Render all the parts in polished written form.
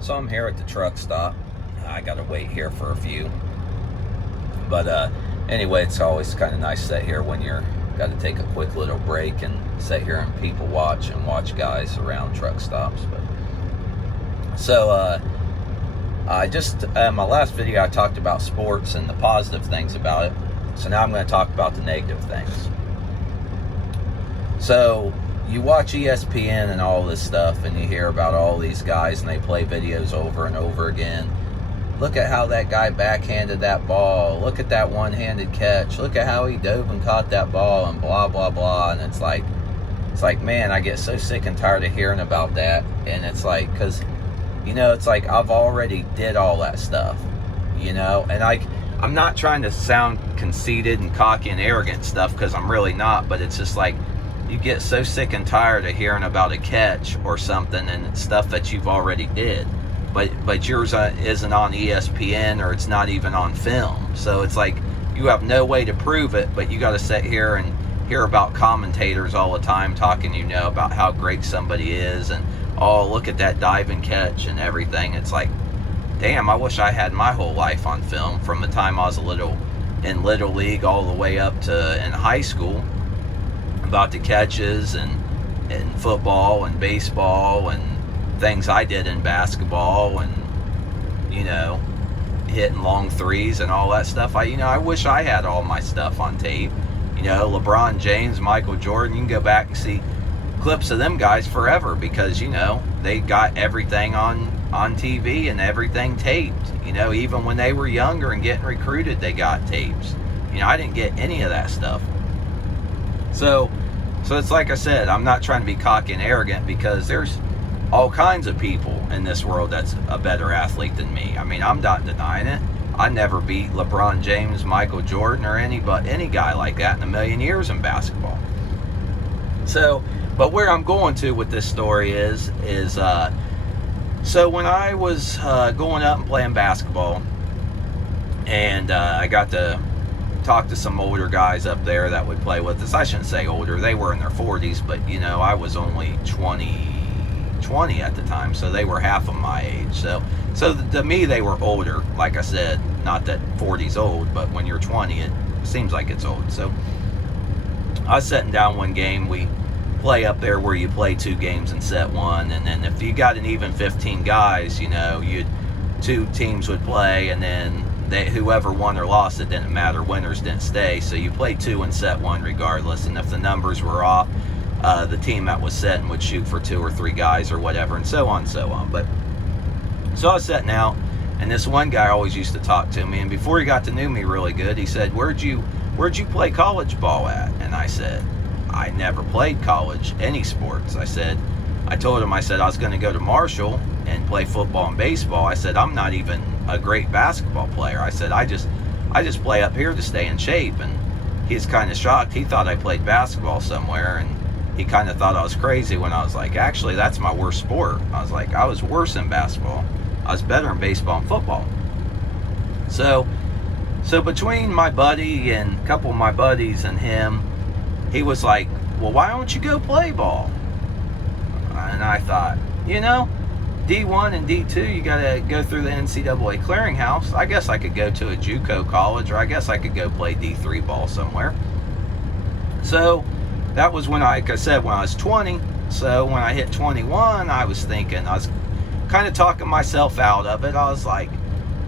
So I'm here at the truck stop. I gotta wait here for a few. But anyway, it's always kind of nice to sit here when you're got to take a quick little break and sit here and people watch and watch guys around truck stops. But so I just my last video I talked about sports and the positive things about it. So now I'm going to talk about the negative things. So you watch ESPN and all this stuff, and you hear about all these guys, and they play videos over and over again. Look at how that guy backhanded that ball. Look at that one-handed catch. Look at how he dove and caught that ball, and blah, blah, blah. And it's like, man, I get so sick and tired of hearing about that. And it's like, because, it's like I've already did all that stuff, and I'm not trying to sound conceited and cocky and arrogant stuff, because I'm really not, but it's just like, you get so sick and tired of hearing about a catch or something and it's stuff that you've already did. But yours isn't on ESPN, or it's not even on film. So it's like you have no way to prove it, but you got to sit here and hear about commentators all the time talking, about how great somebody is, and oh, look at that diving catch and everything. It's like, damn, I wish I had my whole life on film from the time I was in Little League all the way up to in high school, about the catches and football and baseball and things I did in basketball, and hitting long threes and all that stuff. I wish I had all my stuff on tape. LeBron James, Michael Jordan, you can go back and see clips of them guys forever, because they got everything on TV and everything taped. Even when they were younger and getting recruited, they got tapes. I didn't get any of that stuff. So it's like I said, I'm not trying to be cocky and arrogant, because there's all kinds of people in this world that's a better athlete than me. I mean, I'm not denying it. I never beat LeBron James, Michael Jordan, or any guy like that in a million years in basketball. So, but where I'm going to with this story is so when I was going up and playing basketball, and I got to talk to some older guys up there that would play with us. I shouldn't say older, they were in their 40s, but I was only 20 at the time, so they were half of my age. So to me, they were older. Like I said, not that 40's old, but when you're 20, it seems like it's old. So I was sitting down one game. We play up there where you play 2 games in set 1, and then if you got an even 15 guys, two teams would play, and then whoever won or lost, it didn't matter. Winners didn't stay. So you played 2 in set 1 regardless, and if the numbers were off, the team that was setting would shoot for 2 or 3 guys or whatever, and so on and so on. But so I was setting out, and this one guy always used to talk to me, and before he got to know me really good, he said, where'd you play college ball at? And I said, I never played college, any sports. I told him, I said I was going to go to Marshall and play football and baseball. I said, I'm not even a great basketball player. I said, I just play up here to stay in shape. And he's kind of shocked. He thought I played basketball somewhere, and he kind of thought I was crazy when I was like, actually, that's my worst sport. I was like, I was worse in basketball. I was better in baseball and football. So between my buddy and a couple of my buddies and him, he was like, well, why don't you go play ball? And I thought, D1 and D2, you got to go through the NCAA clearinghouse. I guess I could go to a JUCO college, or I guess I could go play D3 ball somewhere. So that was when I was 20. So when I hit 21, I was kind of talking myself out of it. I was like,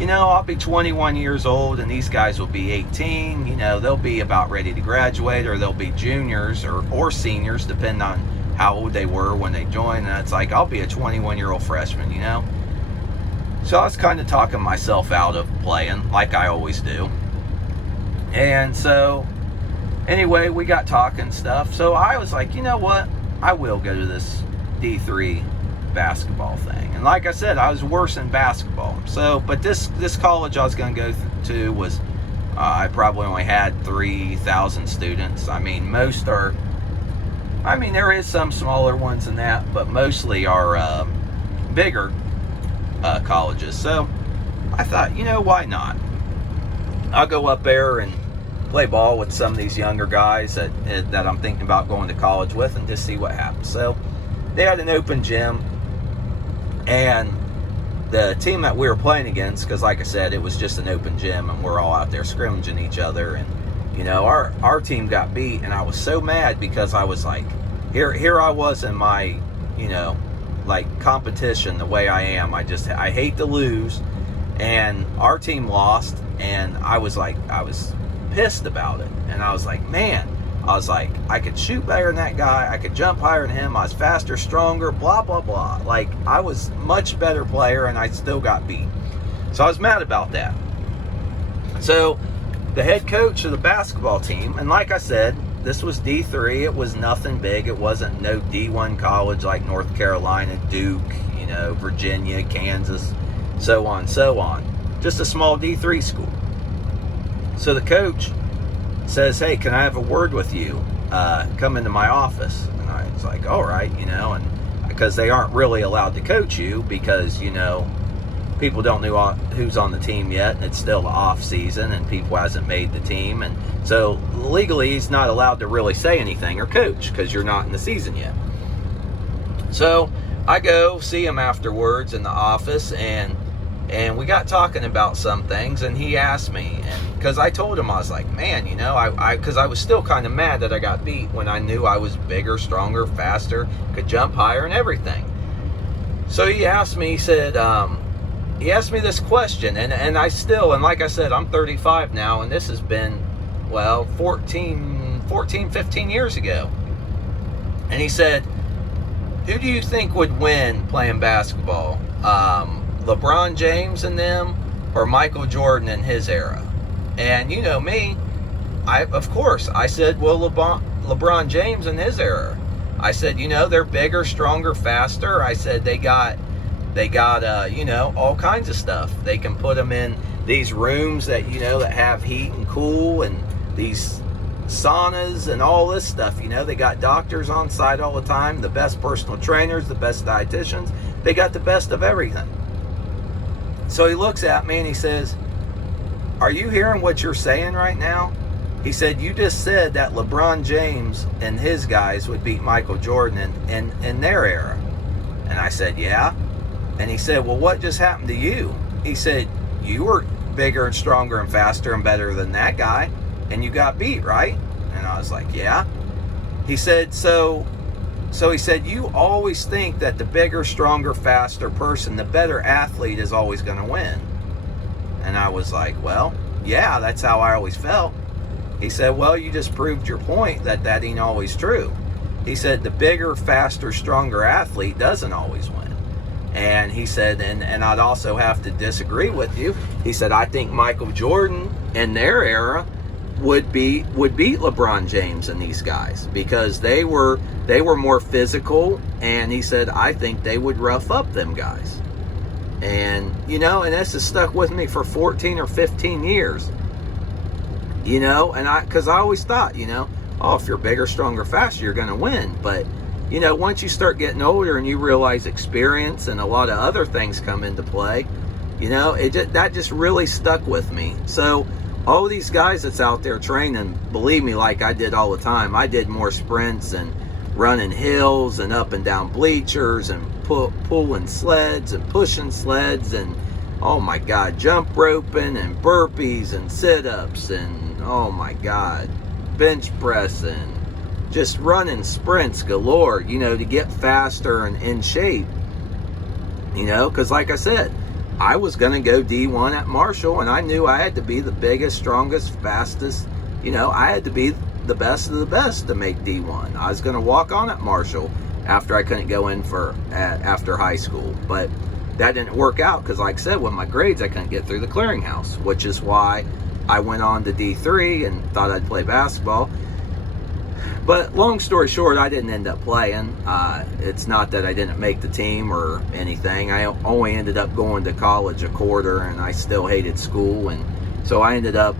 I'll be 21 years old, and these guys will be 18. They'll be about ready to graduate, or they'll be juniors or seniors, depending on how old they were when they joined. And it's like, I'll be a 21-year-old freshman, So I was kind of talking myself out of playing, like I always do. And so anyway, we got talking stuff. So I was like, you know what? I will go to this D3 basketball thing. And like I said, I was worse in basketball. So, but this college I was going to go to was, I probably only had 3,000 students. I mean, there is some smaller ones than that, but mostly are bigger colleges. So I thought, why not? I'll go up there and play ball with some of these younger guys that I'm thinking about going to college with, and just see what happens. So they had an open gym, and the team that we were playing against, because like I said, it was just an open gym and we're all out there scrimmaging each other, and you know, our team got beat, and I was so mad because I was like, here I was in my, you know, like competition the way I am. I hate to lose, and our team lost, and I was pissed about it, and I was like, man, I could shoot better than that guy, I could jump higher than him, I was faster, stronger, blah, blah, blah. Like, I was much better player, and I still got beat. So I was mad about that. So the head coach of the basketball team, and like I said, this was D3, it was nothing big, it wasn't no D1 college like North Carolina, Duke, you know, Virginia, Kansas, so on, just a small D3 school. So the coach says, hey, can I have a word with you? Come into my office. And I was like, all right, you know, and because they aren't really allowed to coach you because, you know, people don't know who's on the team yet, and it's still the off season, and people hasn't made the team, and so legally he's not allowed to really say anything or coach because you're not in the season yet. So I go see him afterwards in the office, and we got talking about some things, and he asked me, and because I told him, I was like, man, you know, because I was still kind of mad that I got beat when I knew I was bigger, stronger, faster, could jump higher and everything. So he asked me, he asked me this question, and like I said, I'm 35 now, and this has been, well, 15 years ago. And he said, who do you think would win playing basketball? LeBron James and them, or Michael Jordan in his era? And you know me, of course, I said, well, LeBron James in his era. I said, you know, they're bigger, stronger, faster. I said, they got you know, all kinds of stuff. They can put them in these rooms that, you know, that have heat and cool, and these saunas and all this stuff. You know, they got doctors on site all the time, the best personal trainers, the best dietitians. They got the best of everything. So he looks at me and he says, are you hearing what you're saying right now? He said, you just said that LeBron James and his guys would beat Michael Jordan in their era. And I said, yeah. And he said, well, what just happened to you? He said, you were bigger and stronger and faster and better than that guy, and you got beat, right? And I was like, yeah. He said, so he said, you always think that the bigger, stronger, faster person, the better athlete is always going to win. And I was like, well, yeah, that's how I always felt. He said, well, you just proved your point that ain't always true. He said, the bigger, faster, stronger athlete doesn't always win. And he said, and I'd also have to disagree with you. He said, I think Michael Jordan in their era would beat LeBron James and these guys because they were more physical, and he said, I think they would rough up them guys. And, you know, and this has stuck with me for 14 or 15 years. You know, and because I always thought, you know, oh, if you're bigger, stronger, faster, you're going to win. But, you know, once you start getting older and you realize experience and a lot of other things come into play, you know, that just really stuck with me. So all these guys that's out there training, believe me, like I did all the time, I did more sprints and running hills and up and down bleachers and pulling sleds and pushing sleds and, oh my God, jump roping and burpees and sit-ups and, oh my God, bench pressing, just running sprints galore, you know, to get faster and in shape, you know, because like I said, I was going to go D1 at Marshall, and I knew I had to be the biggest, strongest, fastest, you know, I had to be the best of the best to make D1. I was going to walk on at Marshall after I couldn't go in after high school, but that didn't work out because, like I said, with my grades, I couldn't get through the clearinghouse, which is why I went on to D3 and thought I'd play basketball. But long story short, I didn't end up playing. It's not that I didn't make the team or anything. I only ended up going to college a quarter, and I still hated school. And so I ended up,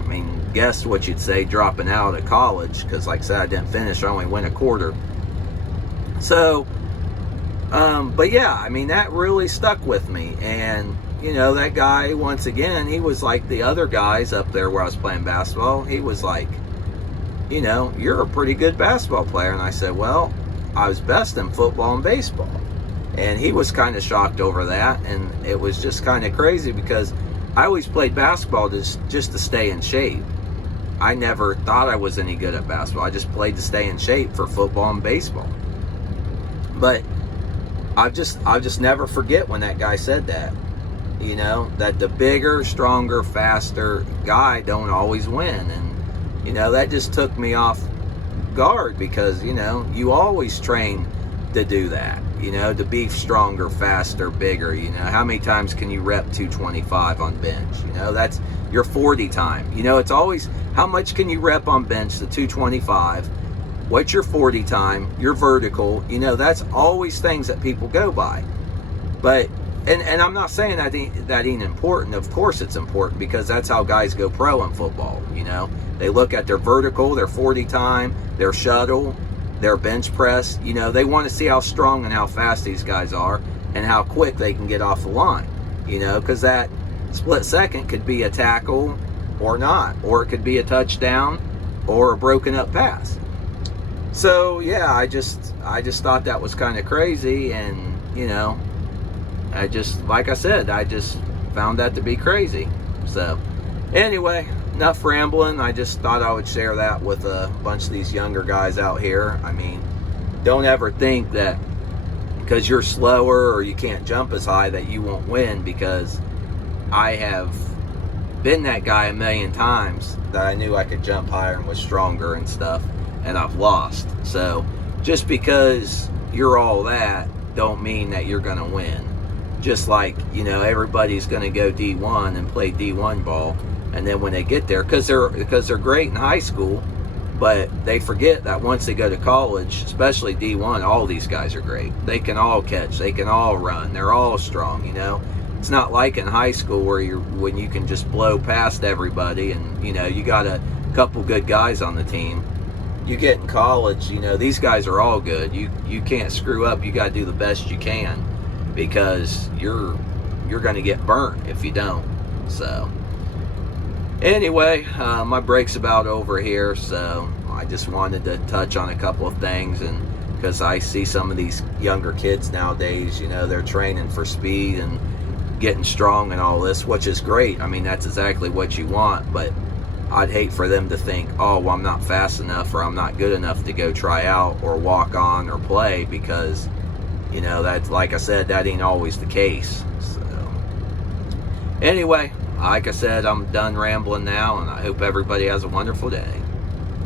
I mean, guess what you'd say, dropping out of college, because like I said, I didn't finish. I only went a quarter. So, but yeah, I mean, that really stuck with me. And, you know, that guy, once again, he was like the other guys up there where I was playing basketball. He was like, you know, you're a pretty good basketball player. And I said, well, I was best in football and baseball. And he was kind of shocked over that, and it was just kind of crazy because I always played basketball just to stay in shape. I never thought I was any good at basketball. I just played to stay in shape for football and baseball. But I'll just never forget when that guy said that. You know, that the bigger, stronger, faster guy don't always win. And, you know, that just took me off guard because, you know, you always train to do that. You know, to be stronger, faster, bigger. You know, how many times can you rep 225 on bench? You know, that's your 40 time. You know, it's always how much can you rep on bench, the 225. What's your 40 time, your vertical? You know, that's always things that people go by. But and I'm not saying that ain't important. Of course it's important because that's how guys go pro in football. You know, they look at their vertical, their 40 time, their shuttle, their bench press. You know, they want to see how strong and how fast these guys are and how quick they can get off the line. You know, because that split second could be a tackle or not, or it could be a touchdown or a broken up pass. So yeah, I just thought that was kind of crazy, and you know, I just, like I said, I just found that to be crazy. So anyway, enough rambling. I just thought I would share that with a bunch of these younger guys out here. I mean, don't ever think that because you're slower or you can't jump as high that you won't win, because I have been that guy a million times that I knew I could jump higher and was stronger and stuff, and I've lost. So just because you're all that don't mean that you're going to win. Just like, you know, everybody's going to go D1 and play D1 ball, and then when they get there, because they're great in high school, but they forget that once they go to college, especially D1, all these guys are great. They can all catch, they can all run, they're all strong. You know, it's not like in high school when you can just blow past everybody, and you know, you got a couple good guys on the team. You get in college, you know, these guys are all good. You can't screw up. You got to do the best you can, because you're going to get burnt if you don't. So anyway, my break's about over here, so I just wanted to touch on a couple of things, and because I see some of these younger kids nowadays, you know, they're training for speed and getting strong and all this, which is great. I mean, that's exactly what you want, but I'd hate for them to think, oh, well, I'm not fast enough or I'm not good enough to go try out or walk on or play, because, you know, that's, like I said, that ain't always the case. So anyway, like I said, I'm done rambling now, and I hope everybody has a wonderful day.